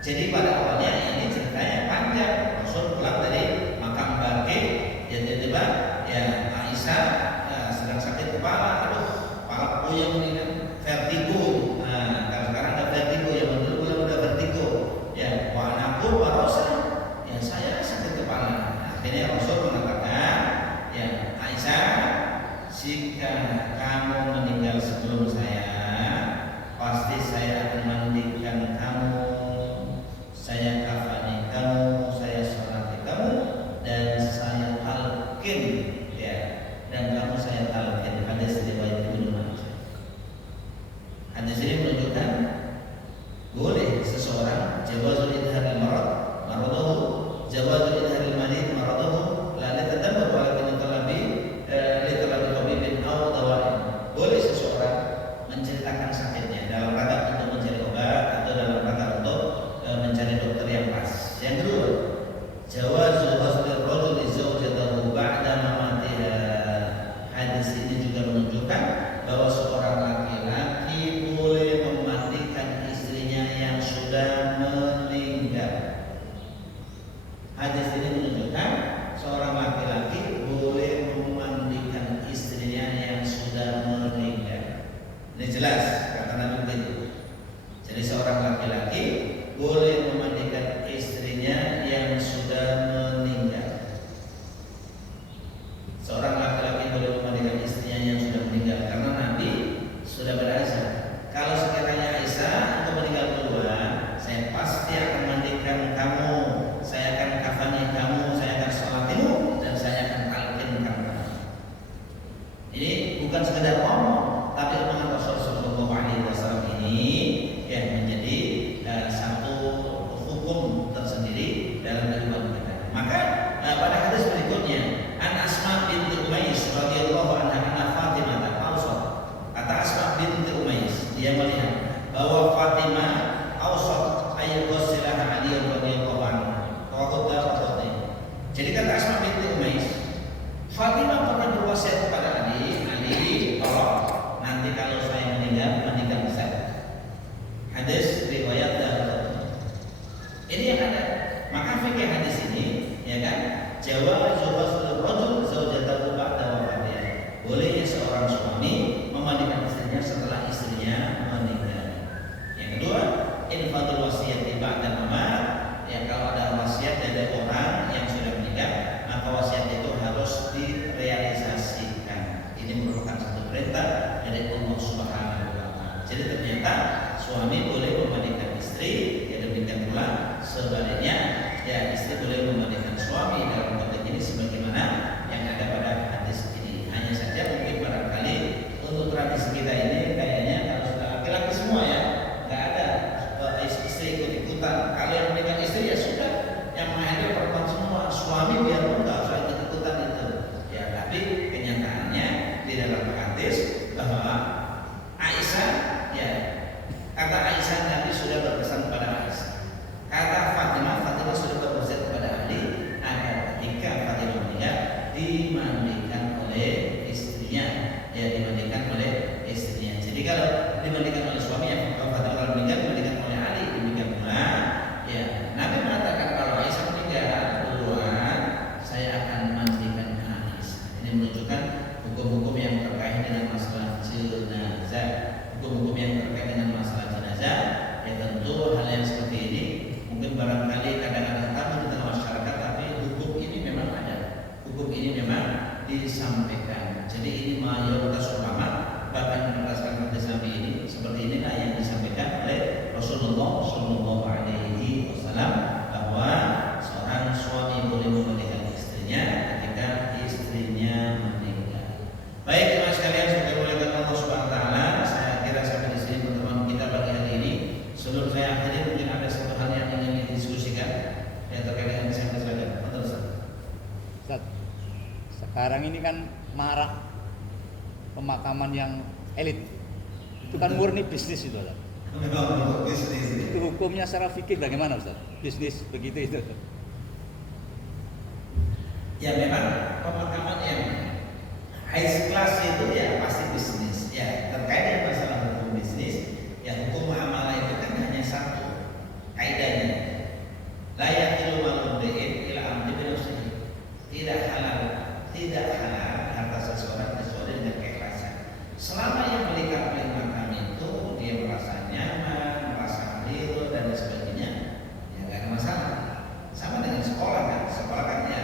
Jadi pada awalnya ini ceritanya panjang. Rasul pulang dari makam Baqi, ya tiba-tiba ya Aisyah sedang sakit kepala, kepala puyeng ini kan, vertigo. Kalau sekarang ada vertigo, ya dulu udah vertigo. Ya, wa anakku barosa, ya saya sakit kepala. Akhirnya Rasul mengatakan, ya Aisyah, jika kamu meninggal sebelum saya, pasti saya akan mandikan kamu, saya kafani kamu, saya sholati kamu, dan saya talqin, ya, dan kamu saya talqin. Hadis riwayat Ibnu Majah. Hadis ini menunjukkan boleh seseorang jawazul idharil maradahu, jawazul idharil marid maradahu, la litadabbur walakin talabi tabibin aw dawain. Boleh seseorang menceritakan sakitnya dalam rangka untuk mencari obat atau dalam rangka untuk mencari dokter yang pas. Yang kedua, jawazul ghusl rajul zawjatahu ba'da mamatiha. Hadis ini juga menunjukkan bahwa seorang laki-laki boleh memandikan istrinya yang sudah meninggal. Hadis ini menunjukkan seorang laki-laki boleh memandikan istrinya yang sudah meninggal. Ini jelas kata Nabi begitu. Jadi seorang laki-laki boleh memandikan istrinya yang sudah meninggal. Seorang laki-laki boleh memandikan istrinya yang sudah meninggal karena Nabi sudah berazam. Kalau sekiranya Aisyah untuk meninggal duluan, saya pasti akan mandikan kamu, saya akan kafani kamu, saya akan sholatimu, dan saya akan talqinkan kamu. Ini bukan sekedar ngomong, tapi omongan Rasul sallallahu alaihi wasallam ini yang menjadi satu hukum tersendiri dalam kehidupan kita. Maka pada hadis berikutnya, An Asma binti Umais radhiyallahu anha anna Fatimah awsat. Kata Asma binti Umais, dia melihat bahwa Fatimah awsat ayat wasilah Ali radhiyallahu anhu. Jadi kata Asma binti Umais, Fatimah pernah berwasiat kepada Ali, tolong nanti kalau saya meninggal mandikan saya. Hadis riwayat Darqutni. Ini yang ada. Maka fikih hadis ini, ya kan? Jawazul ghusl rajul zawjatahu ba'da wafatiha. Bolehnya seorang suami memandikan istrinya setelah istrinya meninggal. Yang kedua, infadul wasiyati ba'da mamat. Ya, kalau ada wasiat dari orang yang sudah meninggal, maka wasiat itu harus direalisasikan. Ini merupakan satu perintah dari Allah Subhanahu wa taala. Jadi ternyata suami boleh memandikan istri, ya demikian pula sebaliknya, ya istri boleh memandikan suami dalam konteks ini sebagaimana yang ada pada hadis ini. Hanya saja mungkin barangkali untuk tradisi kita ini kayaknya harus laki-laki semua ya, nggak ada istri ikut-ikutan. Kalau yang menikah istri ya sudah, yang menghadiri perempuan semua, suami biar nggak usah ikut-ikutan itu. Ya tapi kenyataannya di dalam hadis bahwa Aisyah, ya kata Aisyah Nabi sudah berpesan kepada Aisyah. Kata Fatimah sudah berpesan kepada Ali agar ketika Fatimah meninggal dimandikan oleh istrinya, ya dimandikan oleh istrinya. Jadi kalau dimandikan oleh suami, ya Fatimah meninggal dimandikan oleh Ali, demikian pula ya Nabi mengatakan kalau Aisyah meninggal duluan, saya akan mandikan Aisyah. Ini menunjukkan hukum-hukum yang terkait dengan masalah jenazah, hukum barangkali kadang-kadang tabu di tengah masyarakat, tapi hukum ini memang ada, hukum ini memang disampaikan. Jadi ini mayoritas ulama bahkan berdasarkan hadis Nabi ini seperti inilah yang disampaikan oleh Rasulullah Shallallahu Alaihi Wasallam, bahwa seorang suami boleh memelihara istrinya ketika istrinya meninggal. Baik teman sekalian, semoga dimuliakan Allah Subhanahu Wa Taala. Saya kira sampai di sini pertemuan kita pagi hari ini. Sebelum saya akhiri, mungkin ada satu hal yang ingin didiskusikan yang terkait dengan saya silakan. Ustaz, sekarang ini kan marak pemakaman yang elit. Itu kan murni bisnis itu, Ustaz. Memang bisnis. Itu hukumnya secara fikih bagaimana, Ustaz? Bisnis begitu itu. Ya memang pemakaman yang high class itu ya pasti bisnis. Ya terkait dengan masalah hukum bisnis, ya hukum muamalah itu kan hanya satu kaidahnya. La yahilu malu bi'in ila amdi binafsihi. Tidak halal harta seseorang kecuali dengan keikhlasan. Selama yang belikan beli makam itu dia merasa nyaman, merasa ridho dan sebagainya, ya nggak ada masalah. Sama dengan sekolah kan, sekolah kan ya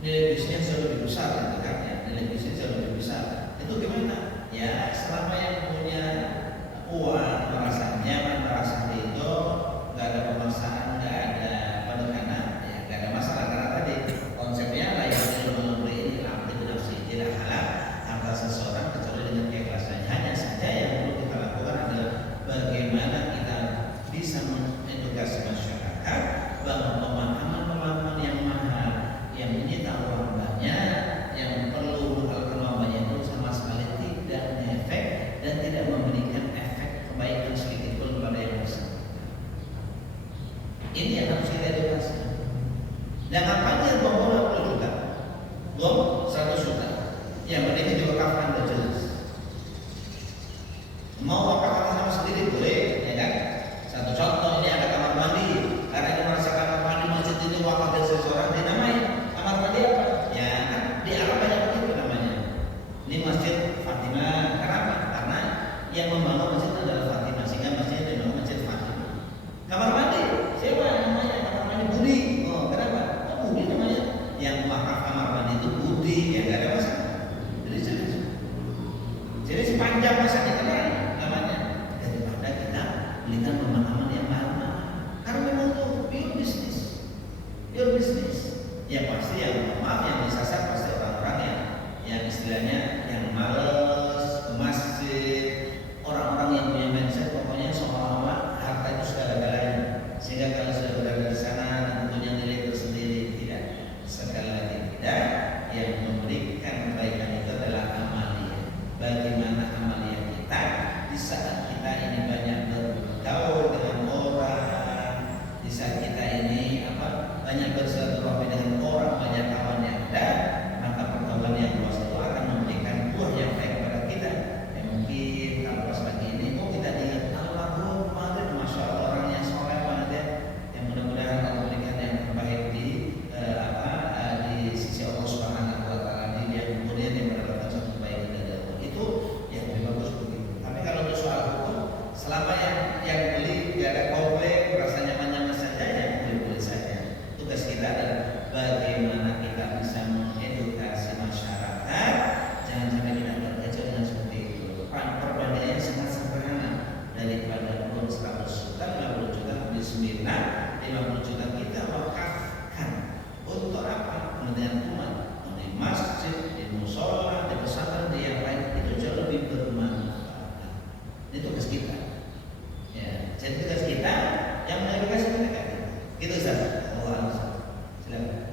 nilai bisnisnya jauh lebih besar gitu kan, ya nilai bisnisnya jauh lebih besar. Itu gimana? Ya selama yang punya uang, merasa nyaman, merasa ridho, nggak ada pemaksaan, nggak ada penekanan, ya nggak ada masalah. Karena tadi konsepnya layak memberi ini tidak halal harta seseorang kecuali dengan keikhlasan. Hanya saja yang perlu kita lakukan adalah bagaimana kita bisa mengedukasi masyarakat bahwa pemahaman yang mahal, yang menyita uang banyak, yang perlu melakukan banyak itu sama sekali tidak efek dan tidak memberikan efek kebaikan sedikit pun pada yang bersangkutan. Ini yang harus kita edukasi. Jangan panggil bom 50 juta, bom 100 juta. Yang penting diwakafkan sudah jelas. Mau wakaf sama sendiri boleh, ya kan? Satu contoh, ini ada kamar mandi. Karena ini merasa kamar mandi masjid ini wakaf dari seseorang, dinamai kamar mandi apa? Ya kan di Arab banyak begitu namanya. Ini masjid Fatimah. Kenapa? Karena yang membangun masjid adalah Fatimah, sehingga masjid dinamakan masjid Fatimah. Kamar mandi siapa namanya? Kamar mandi Budi. Oh kenapa? Oh, Budi namanya. Yang wakaf kamar mandi itu Budi, ya nggak ada masalah. Jadi sepanjang masa kita namanya daripada kita belikan pemahaman yang lama. Karena memang itu pure bisnis. Ya pasti yang maaf yang disasar pasti orang-orang yang istilahnya yang malas ke masjid, orang-orang yang punya mindset pokoknya seolah-olah harta itu segala-galanya. Sehingga kalau sudah berada di sana tentunya nilai tersendiri tidak. Sekali lagi tidak, yang memberikan kebaikan itu adalah amalia. Bagaimana amalia kita di saat kita ini banyak bergaul dengan orang, di saat kita ini banyak bersilaturahmi dengan orang, banyak kawan yang ada, maka pergaulan yang luas itu akan memberikan buah yang baik kepada kita. Ya mungkin kalau pas pagi ini kita diingat almarhum kemarin, masya Allah orangnya soleh banget ya. Yang mudah-mudahan Allah memberikan yang terbaik di sisi Allah Subhanahu Wa Taala, di yang kemudian yang mendapatkan satu kebaikan dari Allah. Itu yang lebih bagus begitu. Tapi kalau untuk soal hukum, selama yang beli tidak ada komplain, merasa nyaman-nyaman saja, ya boleh-boleh saja. Tugas kita adalah bagaimana kita bisa mengedukasi masyarakat, jangan sampai kita berkaca dengan seperti itu. Perbandingannya sangat sederhana, daripada 100 juta, 50 juta bismillah, 50 juta kita wakafkan untuk apa? Kemudian umat di masjid, di musola, di pesantren, di yang lain itu jauh lebih bermanfaat. Ini tugas kita. Ya, jadi tugas kita yang mengedukasi mereka. Gitu Ustaz. Allah silakan.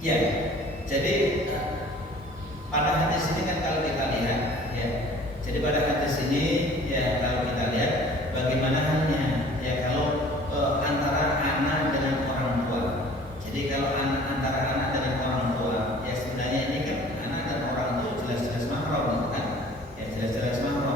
Ya, jadi pada hadis ini kan kalau kita lihat, ya, jadi pada hadis ini ya kalau kita lihat bagaimana halnya, ya kalau antara anak dengan orang tua. Jadi kalau antara anak dengan orang tua, ya sebenarnya ini kan anak dan orang tua jelas-jelas mahram, kan? Ya jelas-jelas mahram.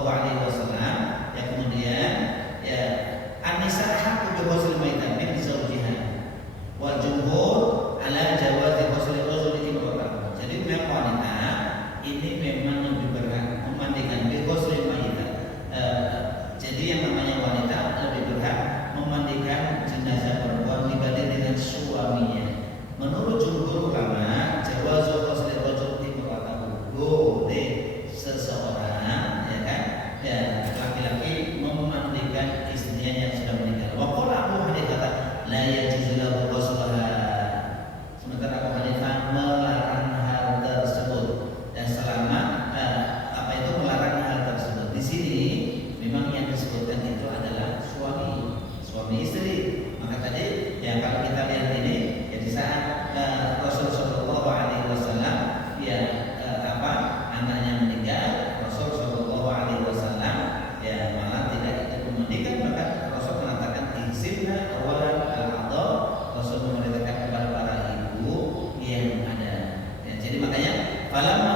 Shallallahu Alaihi Wasallam, ya kemudian ya an-nisa haqqu bi ghusl maitan min zawjiha wal jumhur ala jawazi ghusl rajul imra'atahu. Jadi memang wanita ini memang lebih berhak memandikan bi ghusl maitan. Jadi yang namanya wanita lebih berhak memandikan jenazah perempuan dibanding dengan suaminya. Menurut jumhur ulama, jawazu ghusl rajul imra'atahu, boleh seseorang ya kan, ya laki-laki memandikan istrinya yang sudah meninggal. Wa qala Abu Hanifah la yajuzu lahu ghusluha. Sementara Abu Hanifah melarang hal tersebut. Dan selama apa itu melarang hal tersebut. Di sini memang yang disebutkan itu adalah suami istri. Maka tadi ya kalau kita lihat ini ya di saat Rasulullah Shallallahu Alaihi Wasallam ya anaknya meninggal, Rasul Shallallahu Alaihi Wasallam ya malah tidak ikut memandikan, maka Rasul mengatakan ihsinna awalan al-adha. Rasul memerintahkan kepada para ibu yang ada. Ya, jadi makanya falamma